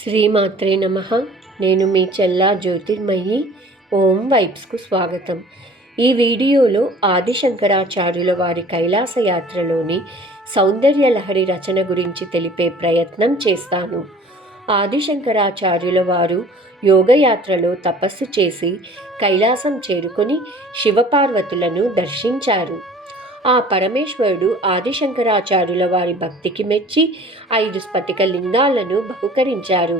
శ్రీమాత్రే నమః. నేను మీ చెల్లా జ్యోతిర్మయి. ఓం వైబ్స్కు స్వాగతం. ఈ వీడియోలో ఆదిశంకరాచార్యుల వారి కైలాసయాత్రలోని సౌందర్యలహరి రచన గురించి తెలిపే ప్రయత్నం చేస్తాను. ఆదిశంకరాచార్యుల వారు యోగయాత్రలో తపస్సు చేసి కైలాసం చేరుకొని శివపార్వతులను దర్శించారు. ఆ పరమేశ్వరుడు ఆదిశంకరాచార్యుల వారి భక్తికి మెచ్చి 5 స్ఫటిక లింగాలను బహుకరించారు.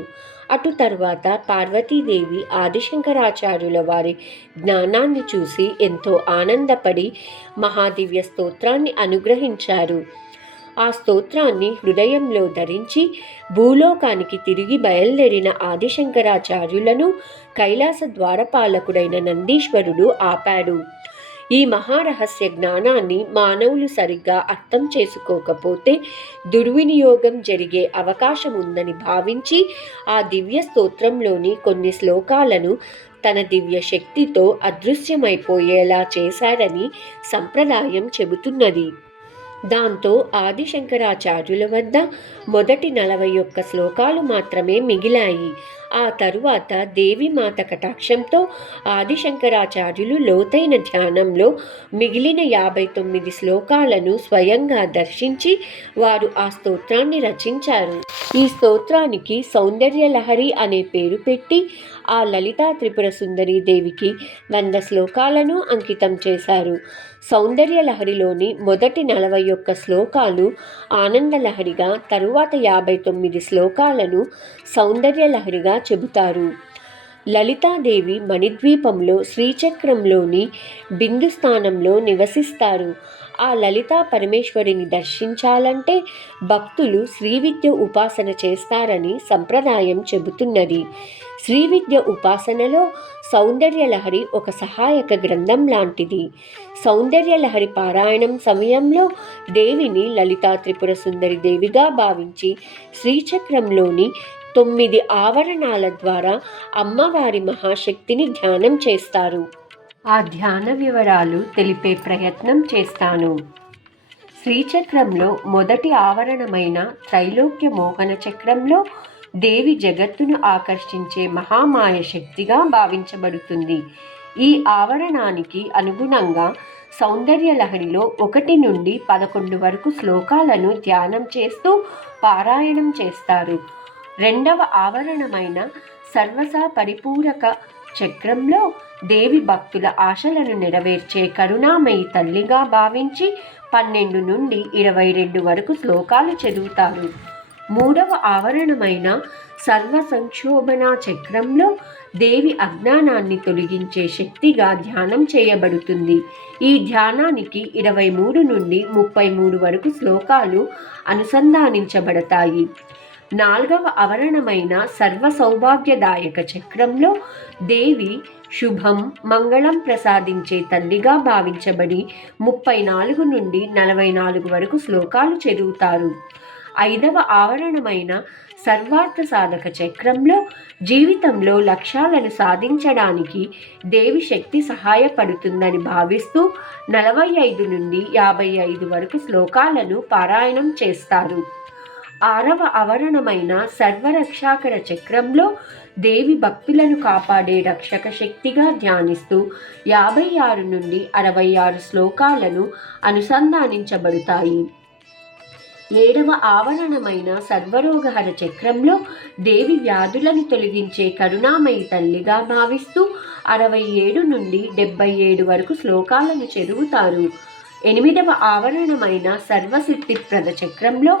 అటు తర్వాత పార్వతీదేవి ఆదిశంకరాచార్యుల వారి జ్ఞానాన్ని చూసి ఎంతో ఆనందపడి మహాదివ్య స్తోత్రాన్ని అనుగ్రహించారు. ఆ స్తోత్రాన్ని హృదయంలో ధరించి భూలోకానికి తిరిగి బయలుదేరిన ఆదిశంకరాచార్యులను కైలాస ద్వారపాలకుడైన నందీశ్వరుడు ఆపాడు. ఈ మహారహస్య జ్ఞానాన్ని మానవులు సరిగ్గా అర్థం చేసుకోకపోతే దుర్వినియోగం జరిగే అవకాశం ఉందని భావించి ఆ దివ్య స్తోత్రంలోని కొన్ని శ్లోకాలను తన దివ్య శక్తితో అదృశ్యమైపోయేలా చేశారని సంప్రదాయం చెబుతున్నది. దాంతో ఆదిశంకరాచార్యుల వద్ద మొదటి 41 శ్లోకాలు మాత్రమే మిగిలాయి. ఆ తరువాత దేవిమాత కటాక్షంతో ఆదిశంకరాచార్యులు లోతైన ధ్యానంలో మిగిలిన 59 శ్లోకాలను స్వయంగా దర్శించి వారు ఆ స్తోత్రాన్ని రచించారు. ఈ స్తోత్రానికి సౌందర్యలహరి అనే పేరు పెట్టి ఆ లలితా త్రిపుర సుందరీ దేవికి 100 శ్లోకాలను అంకితం చేశారు. సౌందర్యలహరిలోని మొదటి 41 శ్లోకాలు ఆనందలహరిగా, తరువాత 59 శ్లోకాలను సౌందర్యలహరిగా చెబుతారు. లలితాదేవి మణిద్వీపంలో శ్రీచక్రంలోని బిందు స్థానంలో నివసిస్తారు. ఆ లలితా పరమేశ్వరిని దర్శించాలంటే భక్తులు శ్రీవిద్య ఉపాసన చేస్తారని సంప్రదాయం చెబుతున్నది. శ్రీవిద్య ఉపాసనలో సౌందర్యలహరి ఒక సహాయక గ్రంథం లాంటిది. సౌందర్యలహరి పారాయణం సమయంలో దేవిని లలితా త్రిపుర సుందరి దేవిగా భావించి శ్రీచక్రంలోని 9 ఆవరణాల ద్వారా అమ్మవారి మహాశక్తిని ధ్యానం చేస్తారు. ఆ ధ్యాన వివరాలు తెలిపే ప్రయత్నం చేస్తాను. శ్రీచక్రంలో మొదటి ఆవరణమైన త్రైలోక్య మోహన చక్రంలో దేవి జగత్తును ఆకర్షించే మహామాయ శక్తిగా భావించబడుతుంది. ఈ ఆవరణానికి అనుగుణంగా సౌందర్యలహరిలో 1 నుండి 11 వరకు శ్లోకాలను ధ్యానం చేస్తూ పారాయణం చేస్తారు. రెండవ ఆవరణమైన సర్వసా పరిపూరక చక్రంలో దేవి భక్తుల ఆశలను నెరవేర్చే కరుణామయి తల్లిగా భావించి 12 నుండి 22 వరకు శ్లోకాలు చదువుతారు. మూడవ ఆవరణమైన సర్వ సంక్షోభన చక్రంలో దేవి అజ్ఞానాన్ని తొలగించే శక్తిగా ధ్యానం చేయబడుతుంది. ఈ ధ్యానానికి 23 నుండి 33 వరకు శ్లోకాలు అనుసంధానించబడతాయి. నాలుగవ ఆవరణమైన సర్వ సౌభాగ్యదాయక చక్రంలో దేవి శుభం మంగళం ప్రసాదించే తల్లిగా భావించబడి 34 నుండి 44 వరకు శ్లోకాలు చదువుతారు. ఐదవ ఆవరణమైన సర్వార్థ సాధక చక్రంలో జీవితంలో లక్ష్యాలను సాధించడానికి దేవి శక్తి సహాయపడుతుందని భావిస్తూ 45 నుండి 55 వరకు శ్లోకాలను పారాయణం చేస్తారు. ఆరవ ఆవరణమైన సర్వరక్షాకర చక్రంలో దేవి భక్తులను కాపాడే రక్షక శక్తిగా ధ్యానిస్తూ 56 నుండి 66 శ్లోకాలను అనుసంధానించబడతాయి. ఏడవ ఆవరణమైన సర్వరోగహర చక్రంలో దేవి వ్యాధులను తొలగించే కరుణామయి తల్లిగా భావిస్తూ 67 నుండి 77 వరకు శ్లోకాలను చదువుతారు. ఎనిమిదవ ఆవరణమైన సర్వసిద్ధిప్రద చక్రంలో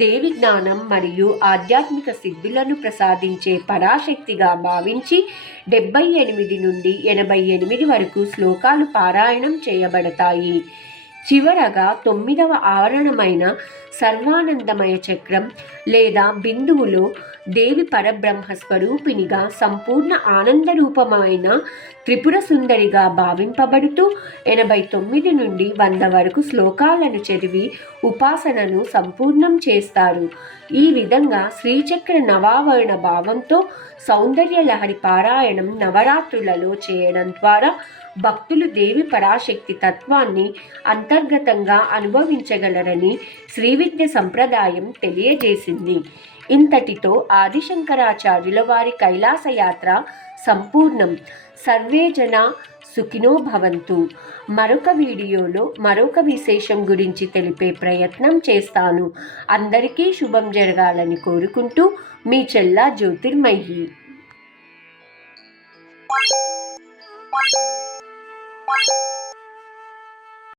దేవి జ్ఞానం మరియు ఆధ్యాత్మిక సిద్ధులను ప్రసాదించే పరాశక్తిగా భావించి 78 నుండి 88 వరకు శ్లోకాలు పారాయణం చేయబడతాయి. చివరగా 9వ ఆవరణమైన సర్వానందమయ చక్రం లేదా బిందువులో దేవి పరబ్రహ్మ స్వరూపిణిగా సంపూర్ణ ఆనందరూపమైన త్రిపుర సుందరిగా భావింపబడుతూ 89 నుండి 100 వరకు శ్లోకాలను చదివి ఉపాసనను సంపూర్ణం చేస్తారు. ఈ విధంగా శ్రీచక్ర నవావరణ భావంతో సౌందర్యలహరి పారాయణం నవరాత్రులలో చేయడం ద్వారా భక్తులు దేవి పరాశక్తి తత్వాన్ని అంతర్గతంగా అనుభవించగలరని శ్రీవిద్య సంప్రదాయం తెలియజేసింది. ఇంతటితో ఆదిశంకరాచార్యుల వారి కైలాసయాత్ర సంపూర్ణం. సర్వే జన సుఖినో భవంతు. మరొక వీడియోలో మరొక విశేషం గురించి తెలిపే ప్రయత్నం చేస్తాను. అందరికీ శుభం జరగాలని కోరుకుంటూ మీ చెల్లా జ్యోతిర్మయి.